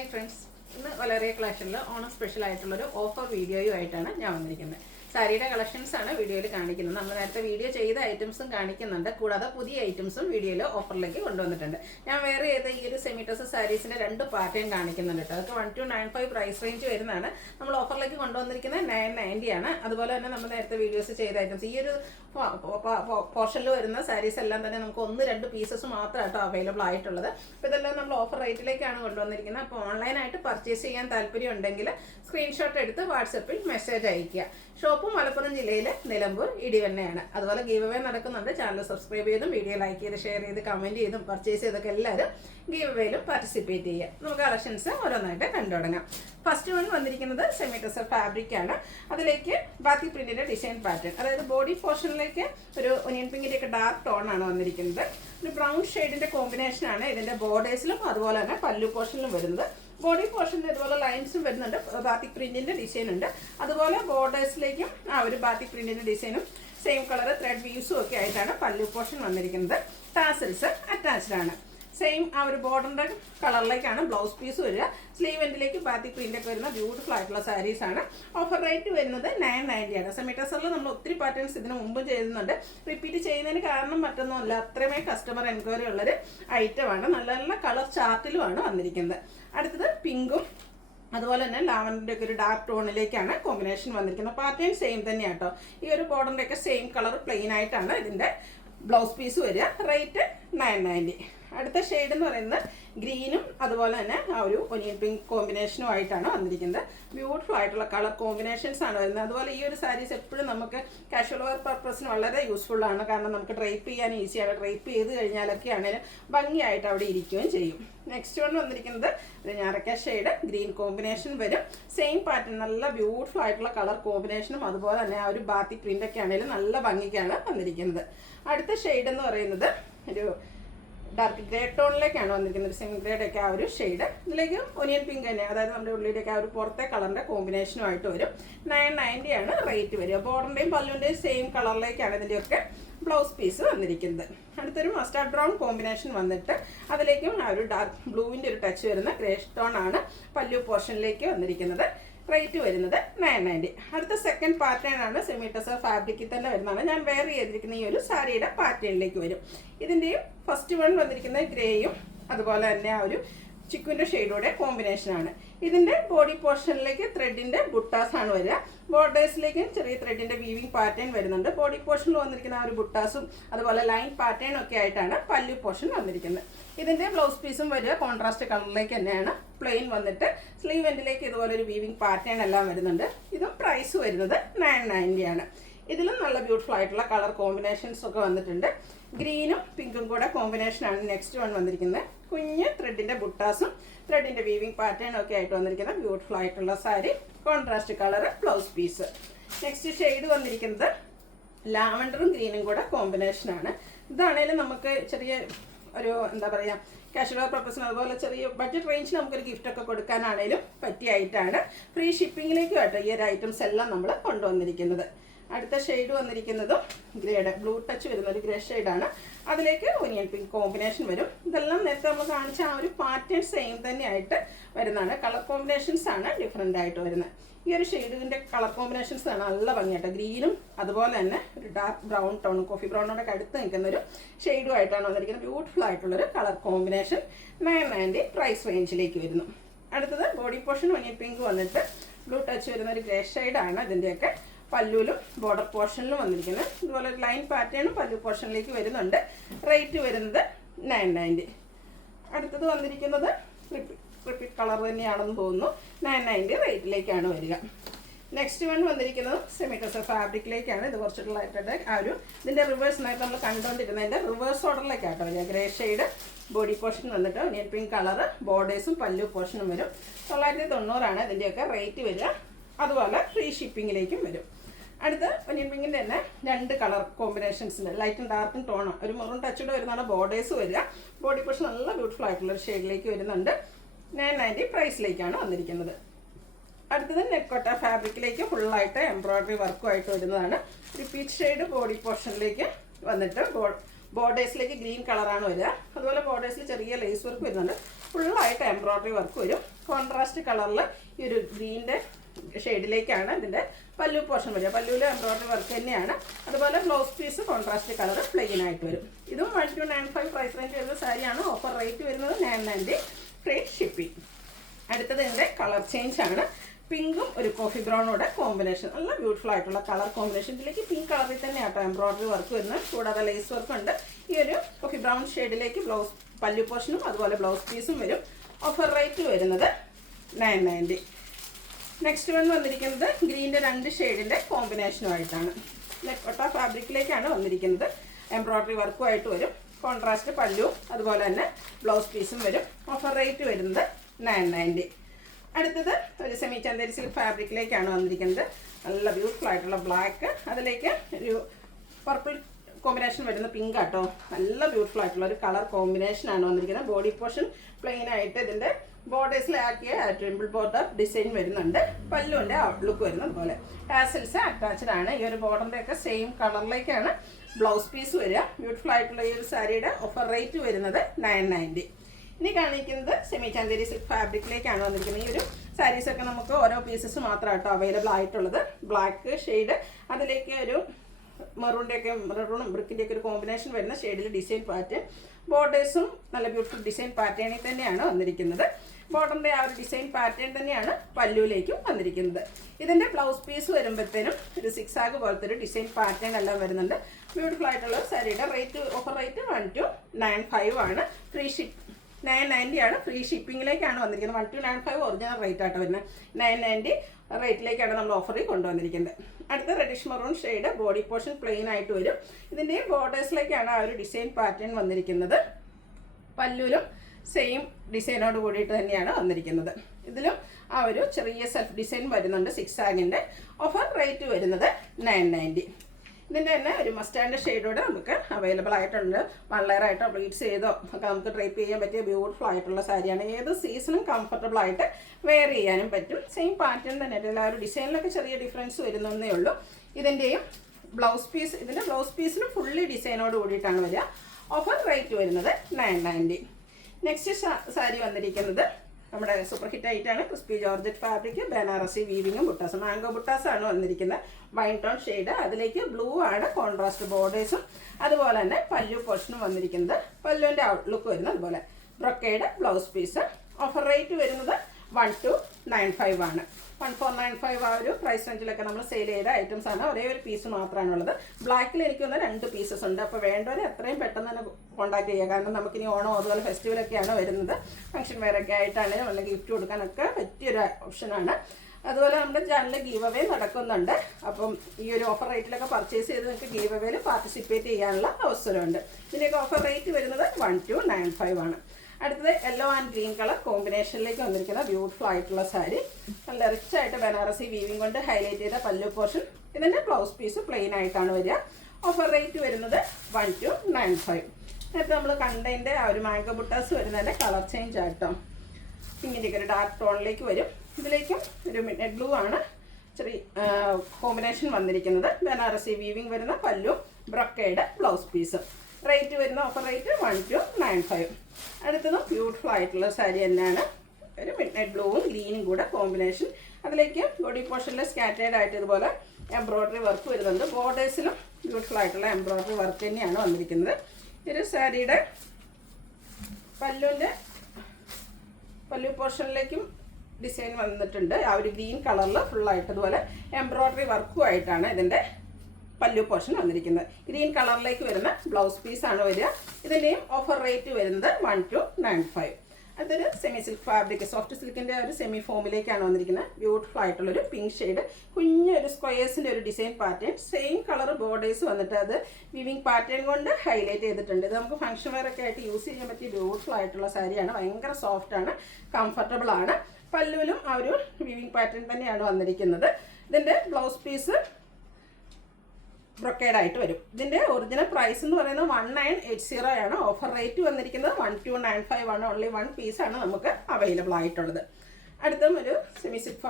Hi friends, ഇന്ന് വളരെ കളക്ഷനിൽ Onam special ആയിട്ടുള്ളൊരു ഓഫർ വീഡിയോയുമായിട്ടാണ് ഞാൻ വന്നിരിക്കുന്നത്. സാരിയുടെ കളക്ഷൻസ് ആണ് വീഡിയോയിൽ കാണിക്കുന്നത്. നമ്മൾ നേരത്തെ വീഡിയോ ചെയ്ത ഐറ്റംസും കാണിക്കുന്നുണ്ട്, കൂടാതെ പുതിയ ഐറ്റംസും വീഡിയോയിൽ ഓഫറിലേക്ക് കൊണ്ടുവന്നിട്ടുണ്ട്. ഞാൻ വേറെ ചെയ്ത ഈ ഒരു സെമി ടസർ സാരീസിൻ്റെ 2 പാറ്റേൺ കാണിക്കുന്നുണ്ട് കേട്ടോ. അതൊക്കെ 1295 പ്രൈസ് റേഞ്ച് വരുന്നതാണ്. നമ്മൾ ഓഫറിലേക്ക് കൊണ്ടുവന്നിരിക്കുന്നത് 990 ആണ്. അതുപോലെ തന്നെ നമ്മൾ നേരത്തെ വീഡിയോസ് ചെയ്ത ഐറ്റംസ് ഈ ഒരു പോർഷനിൽ വരുന്ന സാരീസ് എല്ലാം തന്നെ നമുക്ക് 1-2 പീസസ് മാത്രം കേട്ടോ അവൈലബിൾ ആയിട്ടുള്ളത്. അപ്പോൾ ഇതെല്ലാം നമ്മൾ ഓഫർ റേറ്റിലേക്കാണ് കൊണ്ടുവന്നിരിക്കുന്നത്. അപ്പോൾ ഓൺലൈനായിട്ട് പർച്ചേസ് ചെയ്യാൻ താല്പര്യം ഉണ്ടെങ്കിൽ സ്ക്രീൻഷോട്ട് എടുത്ത് വാട്സപ്പിൽ മെസ്സേജ് അയയ്ക്കുക. ഷോപ്പ് മലപ്പുറം ജില്ലയിലെ നിലമ്പൂർ ഇടിവണ്ണയാണ്. അതുപോലെ ഗീവ് അവേ നടക്കുന്നുണ്ട്. ചാനൽ സബ്സ്ക്രൈബ് ചെയ്തും വീഡിയോ ലൈക്ക് ചെയ്ത് ഷെയർ ചെയ്ത് കമൻറ്റ് ചെയ്തും പർച്ചേസ് ചെയ്തൊക്കെ എല്ലാവരും ഗീവ് അവേയിലും പാർട്ടിസിപ്പേറ്റ് ചെയ്യുക. നമുക്ക് കളക്ഷൻസ് ഓരോന്നായിട്ട് കണ്ടു തുടങ്ങാം. ഫസ്റ്റ് വൺ വന്നിരിക്കുന്നത് സെമി ടസർ ഫാബ്രിക് ആണ്. അതിലേക്ക് ബാത്തി പ്രിന്റിന്റെ ഡിസൈൻ പാറ്റേൺ, അതായത് ബോഡി പോർഷനിലേക്ക് ഒരു ഒനിയൻ പിങ്കിന്റെ ഒക്കെ ഡാർക്ക് ടോൺ ആണ് വന്നിരിക്കുന്നത്. ഒരു ബ്രൗൺ ഷെയ്ഡിന്റെ കോമ്പിനേഷൻ ആണ് ഇതിന്റെ ബോർഡേഴ്സിലും അതുപോലെ തന്നെ പല്ലു പോർഷനിലും വരുന്നത്. ബോഡി പോർഷനിൽ ഇതുപോലെ ലൈൻസും വരുന്നുണ്ട്, ബാത്തിക് പ്രിന്റിന്റെ ഡിസൈൻ ഉണ്ട്. അതുപോലെ ബോർഡേഴ്സിലേക്കും ആ ഒരു ബാത്തിക് പ്രിന്റിന്റെ ഡിസൈനും സെയിം കളർ ത്രെഡ് വ്യൂസും ഒക്കെ ആയിട്ടാണ് പല്ലു പോർഷൻ വന്നിരിക്കുന്നത്. ടാസൽസ് അറ്റാച്ച്ഡ് ആണ്. സെയിം ആ ഒരു ബോർഡറിന്റെ കളറിലേക്കാണ് ബ്ലൗസ് പീസ് വരിക. സ്ലീവ് എൻഡിലേക്ക് ബാത്തിക് പ്രിന്റ് ഒക്കെ വരുന്ന ബ്യൂട്ടിഫുൾ ആയിട്ടുള്ള സാരീസ് ആണ്. ഓഫർ റേറ്റ് വരുന്നത് 990 ആണ്. സെമി ടസറിൽ നമ്മൾ ഒത്തിരി പാറ്റേൺസ് ഇതിന് മുമ്പ് ചെയ്യുന്നുണ്ട്. റിപ്പീറ്റ് ചെയ്യുന്നതിന് കാരണം മറ്റൊന്നുമല്ല, അത്രയുമേ കസ്റ്റമർ എൻക്വയറി ഉള്ളൊരു ഐറ്റമാണ്. നല്ല നല്ല കളർ ചാർട്ടിലുമാണ് വന്നിരിക്കുന്നത്. അടുത്തത് പിങ്കും അതുപോലെ തന്നെ ലാവൻഡറിൻ്റെ ഒക്കെ ഒരു ഡാർക്ക് ടോണിലേക്കാണ് കോമ്പിനേഷൻ വന്നിരിക്കുന്നത്. പാറ്റേൺ സെയിം തന്നെയാണ് കേട്ടോ. ഈ ഒരു ബോർഡറിൻ്റെ ഒക്കെ സെയിം കളർ പ്ലെയിൻ ആയിട്ടാണ് ഇതിൻ്റെ ബ്ലൗസ് പീസ് വരിക. റേറ്റ് 990. അടുത്ത ഷെയ്ഡ് എന്ന് പറയുന്നത് ഗ്രീനും അതുപോലെ തന്നെ ആ ഒരു ഒനിയൻ പിങ്ക് കോമ്പിനേഷനും ആയിട്ടാണ് വന്നിരിക്കുന്നത്. ബ്യൂട്ടിഫുൾ ആയിട്ടുള്ള കളർ കോമ്പിനേഷൻസ് ആണ് വരുന്നത്. അതുപോലെ ഈ ഒരു സാരീസ് എപ്പോഴും നമുക്ക് കാഷ്വൽ വെയർ പർപ്പസിന് വളരെ യൂസ്ഫുൾ ആണ്. കാരണം നമുക്ക് ഡ്രൈപ്പ് ചെയ്യാൻ ഈസിയാണ്. ഡ്രൈപ്പ് ചെയ്ത് കഴിഞ്ഞാലൊക്കെ ആണെങ്കിലും ഭംഗിയായിട്ട് അവിടെ ഇരിക്കുകയും ചെയ്യും. നെക്സ്റ്റ് വൺ വന്നിരിക്കുന്നത് ഒരു ഞാറക്ക ഷെയ്ഡ് ഗ്രീൻ കോമ്പിനേഷൻ വരും. സെയിം പാറ്റേൺ, നല്ല ബ്യൂട്ടിഫുൾ ആയിട്ടുള്ള കളർ കോമ്പിനേഷനും അതുപോലെ തന്നെ ആ ഒരു ബാത്തി പ്രിൻ്റൊക്കെ ആണെങ്കിലും നല്ല ഭംഗിക്കാണ് വന്നിരിക്കുന്നത്. അടുത്ത ഷെയ്ഡ് എന്ന് പറയുന്നത് ഒരു ഡാർക്ക് ഗ്രേ ടോണിലേക്കാണ് വന്നിരിക്കുന്നത്. സെമി ഗ്രേഡ് ഒക്കെ ആ ഒരു ഷെയ്ഡ്. ഇതിലേക്ക് ഒനിയൻ പിങ്ക് തന്നെ, അതായത് നമ്മുടെ ഉള്ളിലേക്ക് ആ ഒരു പുറത്തെ കളറിൻ്റെ കോമ്പിനേഷനുമായിട്ട് വരും. 990 ആണ് റേറ്റ് വരിക. ബോർഡറിൻ്റെയും പല്ലുവിൻ്റെയും സെയിം കളറിലേക്കാണ് ഇതിൻ്റെയൊക്കെ ബ്ലൗസ് പീസ് വന്നിരിക്കുന്നത്. അടുത്തൊരു മസ്റ്റാർഡ് ബ്രൗൺ കോമ്പിനേഷൻ വന്നിട്ട് അതിലേക്കും ആ ഒരു ഡാർക്ക് ബ്ലൂവിൻ്റെ ഒരു ടച്ച് വരുന്ന ഗ്രേ ടോൺ ആണ് പല്ലു പോർഷനിലേക്ക് വന്നിരിക്കുന്നത്. റേറ്റ് വരുന്നത് 990. അടുത്ത സെക്കൻഡ് പാറ്റേൺ ആണ് സെമി ടസർ ഫാബ്രിക്കിൽ തന്നെ വരുന്നതാണ്. ഞാൻ വെയർ ചെയ്തിരിക്കുന്ന ഈ ഒരു സാരിയുടെ പാറ്റേണിലേക്ക് വരും. ഇതിൻ്റെയും ഫസ്റ്റ് വൺ വന്നിരിക്കുന്നത് ഗ്രേയും അതുപോലെ തന്നെ ആ ഒരു ചിക്കുവിൻ്റെ ഷെയ്ഡോടെ കോമ്പിനേഷനാണ്. ഇതിൻ്റെ ബോഡി പോർഷനിലേക്ക് ത്രെഡിൻ്റെ ബുട്ടാസ് ആണ് വരിക. ബോർഡേഴ്സിലേക്ക് ചെറിയ ത്രെഡിൻ്റെ വീവിങ് പാറ്റേൺ വരുന്നുണ്ട്. ബോഡി പോർഷനിൽ വന്നിരിക്കുന്ന ആ ഒരു ബുട്ടാസും അതുപോലെ ലൈൻ പാറ്റേൺ ഒക്കെ ആയിട്ടാണ് പല്ലു പോർഷൻ വന്നിരിക്കുന്നത്. ഇതിൻ്റെ ബ്ലൗസ് പീസും വരിക കോൺട്രാസ്റ്റ് കളറിലേക്ക് തന്നെയാണ്. പ്ലെയിൻ വന്നിട്ട് സ്ലീവ് എൻഡിലേക്ക് ഇതുപോലെ ഒരു വീവിങ് പാറ്റേൺ എല്ലാം വരുന്നുണ്ട്. ഇതും പ്രൈസ് വരുന്നത് 990 ആണ്. ഇതിലും നല്ല ബ്യൂട്ടിഫുൾ ആയിട്ടുള്ള കളർ കോമ്പിനേഷൻസ് ഒക്കെ വന്നിട്ടുണ്ട്. ഗ്രീനും പിങ്കും കൂടെ കോമ്പിനേഷനാണ് നെക്സ്റ്റ് വൺ വന്നിരിക്കുന്നത്. കുഞ്ഞ് ത്രെഡിൻ്റെ ബുട്ടാസും ത്രെഡിൻ്റെ വീവിങ് പാറ്റേൺ ഒക്കെ ആയിട്ട് വന്നിരിക്കുന്ന ബ്യൂട്ടിഫുൾ ആയിട്ടുള്ള sari, contrast colour blouse piece. Next shade വന്നിരിക്കുന്നത് ലാവൻഡറും ഗ്രീനും കൂടെ കോമ്പിനേഷനാണ്. ഇതാണേലും നമുക്ക് ചെറിയ ഒരു എന്താ പറയുക കാഷ്വൽ വെയർ പർപ്പസിന് അതുപോലെ ചെറിയ ബഡ്ജറ്റ് റേഞ്ചിൽ നമുക്കൊരു ഗിഫ്റ്റൊക്കെ കൊടുക്കാനാണേലും പറ്റിയായിട്ടാണ്. ഫ്രീ ഷിപ്പിങ്ങിലേക്കും ആയിട്ട് ഈ ഒരു ഐറ്റംസ് എല്ലാം നമ്മൾ കൊണ്ടുവന്നിരിക്കുന്നത്. അടുത്ത ഷെയ്ഡ് വന്നിരിക്കുന്നതും ഗ്രേഡ് ബ്ലൂ ടച്ച് വരുന്ന ഒരു ഗ്രേ ഷെയ്ഡാണ്. അതിലേക്ക് ഒനിയൻ പിങ്ക് കോമ്പിനേഷൻ വരും. ഇതെല്ലാം നേരത്തെ നമ്മൾ കാണിച്ച ആ ഒരു പാറ്റേൺ സെയിം തന്നെയായിട്ട് വരുന്നതാണ്. കളർ കോമ്പിനേഷൻസ് ആണ് ഡിഫറെൻ്റ് ആയിട്ട് വരുന്നത്. ഈ ഒരു ഷെയ്ഡിൻ്റെ കളർ കോമ്പിനേഷൻസ് ആണ് നല്ല ഭംഗിയായിട്ട്. ഗ്രീനും അതുപോലെ തന്നെ ഒരു ഡാർക്ക് ബ്രൗൺ ടോണും കോഫി ബ്രൗണോടെ അടുത്ത് നിൽക്കുന്ന ഒരു ഷെയ്ഡും ആയിട്ടാണ് വന്നിരിക്കുന്നത്. ബ്യൂട്ടിഫുൾ ആയിട്ടുള്ളൊരു കളർ കോമ്പിനേഷൻ. 990 പ്രൈസ് റേഞ്ചിലേക്ക് വരുന്നു. അടുത്തത് ബോഡി പോർഷൻ ഒനിയൻ പിങ്ക് വന്നിട്ട് ബ്ലൂ ടച്ച് വരുന്ന ഒരു ഗ്രേ ഷെയ്ഡാണ് ഇതിൻ്റെയൊക്കെ പല്ലുവിലും ബോർഡർ പോർഷനിലും വന്നിരിക്കുന്നത്. ഇതുപോലെ ഒരു ലൈൻ പാറ്റേണും പല്ലു പോർഷനിലേക്ക് വരുന്നുണ്ട്. റേറ്റ് വരുന്നത് 990. അടുത്തത് വന്നിരിക്കുന്നത് റിപ്പീറ്റ് കളർ തന്നെയാണെന്ന് തോന്നുന്നു. 990 റേറ്റിലേക്കാണ് വരിക. നെക്സ്റ്റ് വൺ വന്നിരിക്കുന്നത് സെമി ടസർ ഫാബ്രിക്കിലേക്കാണ്. ഇത് കുറച്ചിട്ടുള്ളതായിട്ട് ആ ഒരു ഇതിൻ്റെ റിവേഴ്സ് നേരത്തെ നമ്മൾ കണ്ടുകൊണ്ടിരുന്നതിൻ്റെ റിവേഴ്സ് ഓർഡറിലേക്കാട്ടോ വരിക. ഗ്രേ ഷെയ്ഡ് ബോഡി പോർഷൻ വന്നിട്ട് ഒനിയൻ പിങ്ക് കളർ ബോർഡേഴ്സും പല്ലു പോർഷനും വരും. 990 ആണ് ഇതിൻ്റെയൊക്കെ റേറ്റ് വരിക. അതുപോലെ ഫ്രീ ഷിപ്പിങ്ങിലേക്കും വരും. അടുത്ത് ഒനിയൻ പിങ്കിൻ്റെ തന്നെ 2 കളർ കോമ്പിനേഷൻസിൻ്റെ ലൈറ്റും ഡാർക്കും ടോണും ഒരു മെറൂൺ ടച്ചോടെ വരുന്നതാണ് ബോർഡേഴ്സ് വരിക. ബോഡി പോർഷൻ നല്ല ബ്യൂട്ടിഫുൾ ആയിട്ടുള്ളൊരു ഷെയ്ഡിലേക്ക് വരുന്നുണ്ട്. 990 പ്രൈസിലേക്കാണ് വന്നിരിക്കുന്നത്. അടുത്തത് നെക്കോട്ട ഫാബ്രിക്കിലേക്ക് ഫുള്ളായിട്ട് എംബ്രോയ്ഡറി വർക്കുമായിട്ട് വരുന്നതാണ്. ഒരു പീച്ച് ഷെയ്ഡ് ബോഡി പോർഷനിലേക്ക് വന്നിട്ട് ബോർഡേഴ്സിലേക്ക് ഗ്രീൻ കളറാണ് വരിക. അതുപോലെ ബോർഡേഴ്സിൽ ചെറിയ ലേസ് വർക്ക് വരുന്നുണ്ട്. ഫുള്ളായിട്ട് എംബ്രോയ്ഡറി വർക്ക് വരും. കോൺട്രാസ്റ്റ് കളറിൽ ഈ ഒരു ഗ്രീൻ്റെ ഷെയ്ഡിലേക്കാണ് ഇതിൻ്റെ പല്ലു പോർഷൻ വരിക. പല്ലുവിൽ എംബ്രോയ്ഡറി വർക്ക് തന്നെയാണ്. അതുപോലെ blouse piece contrast colour plain ആയിട്ട് വരും. ഇതും 1295 പ്രൈസ് റേഞ്ച് വരുന്ന സാരിയാണ്. ഓഫർ റേറ്റ് വരുന്നത് 990 ഫ്രീ ഷിപ്പിംഗ്. അടുത്തത് ഇതിൻ്റെ കളർ ചേഞ്ച് ആണ്. പിങ്കും ഒരു കോഫി ബ്രൗണോടെ കോമ്പിനേഷൻ, നല്ല ബ്യൂട്ടിഫുൾ ആയിട്ടുള്ള കളർ കോമ്പിനേഷൻ. ഇതിലേക്ക് പിങ്ക് കളറിൽ തന്നെ ആട്ടോ എംബ്രോയ്ഡറി വർക്ക് വരുന്നത്. കൂടാതെ ലേസ് വർക്ക് ഉണ്ട്. ഈ ഒരു കോഫി ബ്രൗൺ ഷെയ്ഡിലേക്ക് ബ്ലൗസ് പല്ലു പോർഷനും അതുപോലെ ബ്ലൗസ് പീസും വരും. ഓഫർ റേറ്റ് വരുന്നത് 990. നെക്സ്റ്റ് വൺ വന്നിരിക്കുന്നത് ഗ്രീൻ്റെ 2 ഷെയ്ഡിൻ്റെ കോമ്പിനേഷനുമായിട്ടാണ്. നെക്കോട്ട ഫാബ്രിക്കിലേക്കാണ് വന്നിരിക്കുന്നത്. എംബ്രോയ്ഡറി വർക്കുമായിട്ട് വരും. കോൺട്രാസ്റ്റ് പല്ലു അതുപോലെ തന്നെ ബ്ലൗസ് പീസും വരും. ഓഫർ റേറ്റ് വരുന്നത് 990. അടുത്തത് ഒരു സെമി ചന്ദേരി സിൽക്ക് ഫാബ്രിക്കിലേക്കാണ് വന്നിരിക്കുന്നത്. നല്ല ബ്യൂട്ടിഫുൾ ആയിട്ടുള്ള ബ്ലാക്ക്, അതിലേക്ക് ഒരു പർപ്പിൾ കോമ്പിനേഷൻ വരുന്ന പിങ്ക് ആട്ടോ. നല്ല ബ്യൂട്ടിഫുൾ ആയിട്ടുള്ള ഒരു കളർ കോമ്പിനേഷനാണ് വന്നിരിക്കുന്നത്. ബോഡി പോർഷൻ പ്ലെയിൻ ആയിട്ട് ഇതിൻ്റെ ബോർഡേഴ്സിലാക്കിയ ട്രിമ്പിൾ ബോർഡർ ഡിസൈൻ വരുന്നുണ്ട്. പല്ലുവിൻ്റെ ഔട്ട്ലുക്ക് വരുന്നത് പോലെ ടാസൽസ് അറ്റാച്ച്ഡ് ആണ്. ഈ ഒരു ബോർഡറിൻ്റെ ഒക്കെ സെയിം കളറിലേക്കാണ് ബ്ലൗസ് പീസ് വരിക. ബ്യൂട്ടിഫുൾ ആയിട്ടുള്ള ഈ ഒരു സാരിയുടെ ഓഫർ റേറ്റ് വരുന്നത് 990. ഇനി കാണിക്കുന്നത് സെമി ചന്ദേരി സിൽക്ക് ഫാബ്രിക്കിലേക്കാണ് വന്നിരിക്കുന്നത്. ഈ ഒരു സാരീസൊക്കെ നമുക്ക് ഓരോ പീസസ് മാത്രമായിട്ടോ അവൈലബിൾ ആയിട്ടുള്ളത്. ബ്ലാക്ക് ഷെയ്ഡ്, അതിലേക്ക് ഒരു മെറൂണും ബ്രിക്കിൻ്റെ ഒക്കെ ഒരു കോമ്പിനേഷൻ വരുന്ന ഷെയ്ഡിൽ ഡിസൈൻ പാറ്റേൺ. ബോർഡേഴ്സും നല്ല ബ്യൂട്ടിഫുൾ ഡിസൈൻ പാറ്റേണിൽ തന്നെയാണ് വന്നിരിക്കുന്നത്. ബോർഡറിൻ്റെ ആ ഒരു ഡിസൈൻ പാറ്റേൺ തന്നെയാണ് പല്ലുവിലേക്കും വന്നിരിക്കുന്നത്. ഇതിൻ്റെ ബ്ലൗസ് പീസ് വരുമ്പോഴത്തേനും ഒരു സിക്സാഗ് പോലത്തെ ഒരു ഡിസൈൻ പാറ്റേൺ എല്ലാം വരുന്നുണ്ട്. ബ്യൂട്ടിഫുൾ ആയിട്ടുള്ള സാരിയുടെ റേറ്റ് ഓഫർ റേറ്റ് 1295 ആണ്. ഫ്രീ ഷിപ്പ് 990 ആണ്. ഫ്രീ ഷിപ്പിങ്ങിലേക്കാണ് വന്നിരിക്കുന്നത്. 1295 ഒറിജിനൽ റേറ്റ് ആയിട്ട് വരുന്നത്. 990 റേറ്റിലേക്കാണ് നമ്മൾ ഓഫറിൽ കൊണ്ടുവന്നിരിക്കുന്നത്. അടുത്ത reddish maroon shade, body portion plain ആയിട്ട് വരും. ഇതിൻ്റെ ബോർഡേഴ്സിലേക്കാണ് ആ ഒരു ഡിസൈൻ പാറ്റേൺ വന്നിരിക്കുന്നത്. പല്ലുവിലും സെയിം ഡിസൈനോട് കൂടിയിട്ട് തന്നെയാണ് വന്നിരിക്കുന്നത്. ഇതിലും ആ ഒരു ചെറിയ സെൽഫ് ഡിസൈൻ വരുന്നുണ്ട് സിക്സാഗിൻ്റെ. ഓഫർ റേറ്റ് വരുന്നത് 990. ഇതിൻ്റെ തന്നെ ഒരു മസ്റ്റാൻഡ് ഷെയ്ഡോടെ നമുക്ക് അവൈലബിൾ ആയിട്ടുണ്ട്. 1 ലെയർ ആയിട്ടോ ബ്ലീഡ്സ് ചെയ്തോ ഒക്കെ നമുക്ക് ഡ്രൈപ്പ് ചെയ്യാൻ പറ്റിയ ബ്യൂട്ടിഫുൾ ആയിട്ടുള്ള സാരിയാണ്. ഏത് സീസണും കംഫർട്ടബിൾ ആയിട്ട് വെയർ ചെയ്യാനും പറ്റും. സെയിം പാറ്റേൺ തന്നെ, എല്ലാ ഒരു ഡിസൈനിലൊക്കെ ചെറിയ ഡിഫറൻസ് വരുന്നേ ഉള്ളൂ. ഇതിൻ്റെയും ബ്ലൗസ് പീസ്, ഇതിൻ്റെ ബ്ലൗസ് പീസിന് ഫുള്ളി ഡിസൈനോട് കൂടിയിട്ടാണ് വരിക. ഓഫർ റേറ്റ് വരുന്നത് 990. നെക്സ്റ്റ് സാരി വന്നിരിക്കുന്നത് നമ്മുടെ സൂപ്പർ ഹിറ്റ് ആയിട്ടാണ്. ക്രിസ്പി ജോർജറ്റ് ഫാബ്രിക്, ബനാറസി വീവിങ്ങും ബുട്ടാസ്, മാംഗോ ബുട്ടാസാണ് വന്നിരിക്കുന്നത്. വൈൻ ടോൺ ഷെയ്ഡ്, അതിലേക്ക് ബ്ലൂ ആണ് കോൺട്രാസ്റ്റ് ബോർഡേഴ്സും അതുപോലെ തന്നെ പല്ലു പോർഷനും വന്നിരിക്കുന്നത്. പല്ലുവിൻ്റെ ഔട്ട്ലുക്ക് വരുന്നത് അതുപോലെ brocade blouse piece. Offer rate വരുന്നത് 1295 ആണ്. 1495 ആ ഒരു പ്രൈസ് റേഞ്ചിലൊക്കെ നമ്മൾ സെയിൽ ചെയ്ത ഐറ്റംസ് ആണ്. ഒരേ ഒരു പീസ് മാത്രമാണുള്ളത്. ബ്ലാക്കിൽ എനിക്ക് വന്ന 2 പീസസ് ഉണ്ട്. അപ്പോൾ വേണ്ടവരെ എത്രയും പെട്ടെന്ന് തന്നെ കോൺടാക്ട് ചെയ്യുക. കാരണം നമുക്കിനി ഓണോ അതുപോലെ ഫെസ്റ്റിവലൊക്കെയാണ് വരുന്നത്. ഫംഗ്ഷൻ വെയറൊക്കെ ആയിട്ടാണെങ്കിലും അല്ലെങ്കിൽ ഗിഫ്റ്റ് കൊടുക്കാനൊക്കെ പറ്റിയൊരു ഓപ്ഷനാണ്. അതുപോലെ നമ്മുടെ ചാനലിൽ ഗീവ് അവേ നടക്കുന്നുണ്ട്. അപ്പം ഈ ഒരു ഓഫർ റേറ്റിലൊക്കെ പർച്ചേസ് ചെയ്ത് നിങ്ങൾക്ക് ഗീവ് അവേയിൽ പാർട്ടിസിപ്പേറ്റ് ചെയ്യാനുള്ള അവസരമുണ്ട്. ഇതിൻ്റെയൊക്കെ ഓഫർ റേറ്റ് വരുന്നത് 1295 ആണ്. അടുത്തത് യെല്ലോ ആൻഡ് ഗ്രീൻ കളർ കോമ്പിനേഷനിലേക്ക് വന്നിരിക്കുന്ന ബ്യൂട്ടിഫുൾ ആയിട്ടുള്ള സാരി. നല്ല റിച്ച് ആയിട്ട് ബനാറസി വീവിംഗ് കൊണ്ട് ഹൈലൈറ്റ് ചെയ്ത പല്ലു പോർഷൻ. ഇതിൻ്റെ ബ്ലൗസ് പീസ് പ്ലെയിൻ ആയിട്ടാണ് വരിക. ഓഫർ റേറ്റ് വരുന്നത് 1295. നേരത്തെ നമ്മൾ കണ്ടതിൻ്റെ ആ ഒരു മാംഗോ ബുട്ടാസ് വരുന്നതിൻ്റെ കളർ ചേഞ്ച് ആയിട്ടോ. പിങ്കിൻ്റെയൊക്കെ ഒരു ഡാർക്ക് ടോണിലേക്ക് വരും. ഇതിലേക്കും ഒരു മിഡ് ബ്ലൂ ആണ് ചെറിയ കോമ്പിനേഷൻ വന്നിരിക്കുന്നത്. ബനാറസി വീവിംഗ് വരുന്ന പല്ലു, ബ്രൊക്കേഡ് ബ്ലൗസ് പീസ്. റേറ്റ് വരുന്ന ഓഫർ റേറ്റ് 1295. അടുത്തതും ബ്യൂട്ടിഫുൾ ആയിട്ടുള്ള സാരി തന്നെയാണ്. ഒരു മിഡ് നൈറ്റ് ബ്ലൂവും ഗ്രീനും കൂടെ കോമ്പിനേഷൻ. അതിലേക്ക് ബോഡി പോർഷനിൽ സ്കാറ്റേഡ് ആയിട്ട് ഇതുപോലെ എംബ്രോയ്ഡറി വർക്ക് വരുന്നുണ്ട്. ബോർഡേഴ്സിലും ബ്യൂട്ടിഫുൾ ആയിട്ടുള്ള എംബ്രോയ്ഡറി വർക്ക് തന്നെയാണ് വന്നിരിക്കുന്നത്. ഒരു സാരിയുടെ പല്ലു പോർഷനിലേക്കും ഡിസൈൻ വന്നിട്ടുണ്ട്. ആ ഒരു ഗ്രീൻ കളറിൽ ഫുള്ളായിട്ട് ഇതുപോലെ എംബ്രോയ്ഡറി വർക്കുമായിട്ടാണ് ഇതിൻ്റെ പല്ലു പോർഷൻ വന്നിരിക്കുന്നത്. ഗ്രീൻ കളറിലേക്ക് വരുന്ന ബ്ലൗസ് പീസാണ് വരിക. ഇതിൻ്റെയും ഓഫർ റേറ്റ് വരുന്നത് 1295. അതൊരു സെമി സിൽക്ക് ഫാബ്രിക്, സോഫ്റ്റ് സിൽക്കിൻ്റെ ഒരു സെമി ഫോമിലേക്കാണ് വന്നിരിക്കുന്നത്. ബ്യൂട്ടിഫുൾ ആയിട്ടുള്ളൊരു പിങ്ക് ഷെയ്ഡ്, കുഞ്ഞൊരു സ്ക്വയേഴ്സിൻ്റെ ഒരു design pattern, same colour borders വന്നിട്ട് അത് വിവിങ് പാറ്റേൺ കൊണ്ട് ഹൈലൈറ്റ് ചെയ്തിട്ടുണ്ട്. ഇത് നമുക്ക് ഫംഗ്ഷൻ വെയർ ഒക്കെ ആയിട്ട് യൂസ് ചെയ്യാൻ പറ്റിയ ബ്യൂട്ടിഫുൾ ആയിട്ടുള്ള സാരിയാണ്. ഭയങ്കര സോഫ്റ്റ് ആണ്, കംഫർട്ടബിൾ ആണ്. പല്ലുവിലും ആ ഒരു വിവിങ് പാറ്റേൺ തന്നെയാണ് വന്നിരിക്കുന്നത്. ഇതിൻ്റെ ബ്ലൗസ് പീസ് ബ്രൊക്കേഡ് ആയിട്ട് വരും. ഇതിൻ്റെ ഒറിജിനൽ പ്രൈസ് എന്ന് പറയുന്നത് 1980 ആണ്. ഓഫർ റേറ്റ് വന്നിരിക്കുന്നത് 1295 ആണ്. ഓൺലി 1 പീസാണ് നമുക്ക് അവൈലബിൾ ആയിട്ടുള്ളത്. അടുത്തും ഒരു സെമി സിൽക്ക്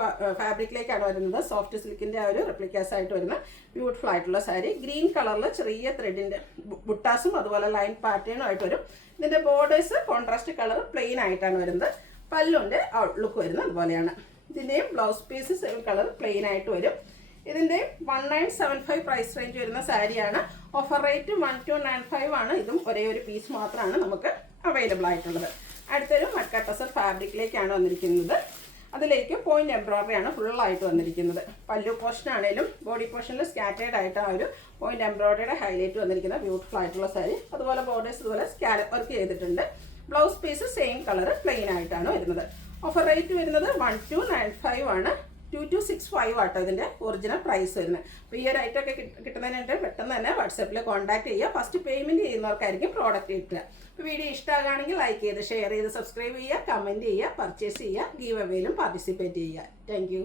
ഫാബ്രിക്കിലേക്കാണ് വരുന്നത്. സോഫ്റ്റ് സിൽക്കിൻ്റെ ആ ഒരു റെപ്ലിക്കാസ് ആയിട്ട് വരുന്ന ബ്യൂട്ടിഫുൾ ആയിട്ടുള്ള സാരി. ഗ്രീൻ കളറിൽ ചെറിയ ത്രെഡിൻ്റെ ബുട്ടാസും അതുപോലെ ലൈൻ പാറ്റേണും ആയിട്ട് വരും. ഇതിൻ്റെ ബോർഡേഴ്സ് കോൺട്രാസ്റ്റ് കളർ പ്ലെയിൻ ആയിട്ടാണ് വരുന്നത്. പല്ലുൻ്റെ ഔട്ട്ലുക്ക് വരുന്നത് അതുപോലെയാണ്. ഇതിൻ്റെയും blouse piece same colour plain ആയിട്ട് വരും. ഇതിൻ്റെ 1975 പ്രൈസ് റേഞ്ച് വരുന്ന സാരിയാണ്. ഓഫർ റേറ്റ് 1295 ആണ്. ഇതും ഒരേ ഒരു പീസ് മാത്രമാണ് നമുക്ക് അവൈലബിൾ ആയിട്ടുള്ളത്. അടുത്തൊരു മട്ക ടസർ ഫാബ്രിക്കിലേക്കാണ് വന്നിരിക്കുന്നത്. അതിലേക്ക് പോയിന്റ് എംബ്രോയിഡറി ആണ് ഫുള്ളായിട്ട് വന്നിരിക്കുന്നത്. പല്ലു പോർഷൻ ആണെങ്കിലും ബോഡി പോർഷനിൽ സ്കാറ്റേഡ് ആയിട്ട് ആ ഒരു പോയിന്റ് എംബ്രോയിഡറിയുടെ ഹൈലൈറ്റ് വന്നിരിക്കുന്ന ബ്യൂട്ടിഫുൾ ആയിട്ടുള്ള സാരി. അതുപോലെ ബോർഡേഴ്സ് ഇതുപോലെ സ്കാലപ്പ് വർക്ക് ചെയ്തിട്ടുണ്ട്. Blouse piece same colour plain ആയിട്ടാണ് വരുന്നത്. ഓഫർ റേറ്റ് വരുന്നത് 1295 ആണ്. 2265 ആട്ടോ ഇതിൻ്റെ ഒറിജിനൽ പ്രൈസ് വരുന്നത്. അപ്പോൾ ഈ ഒരു ഐറ്റം ഒക്കെ കിട്ടുന്നതിനായിട്ട് പെട്ടെന്ന് തന്നെ വാട്സാപ്പിൽ കോൺടാക്ട് ചെയ്യുക. ഫസ്റ്റ് പേയ്മെൻറ്റ് ചെയ്യുന്നവർക്കായിരിക്കും പ്രോഡക്റ്റ് കിട്ടുക. അപ്പോൾ വീഡിയോ ഇഷ്ടമാകുകയാണെങ്കിൽ ലൈക്ക് ചെയ്ത് ഷെയർ ചെയ്ത് സബ്സ്ക്രൈബ് ചെയ്യുക, കമൻറ്റ് ചെയ്യുക, പർച്ചേസ് ചെയ്യുക, ഗീവ് അവേയിലും പാർട്ടിസിപ്പേറ്റ് ചെയ്യുക. താങ്ക്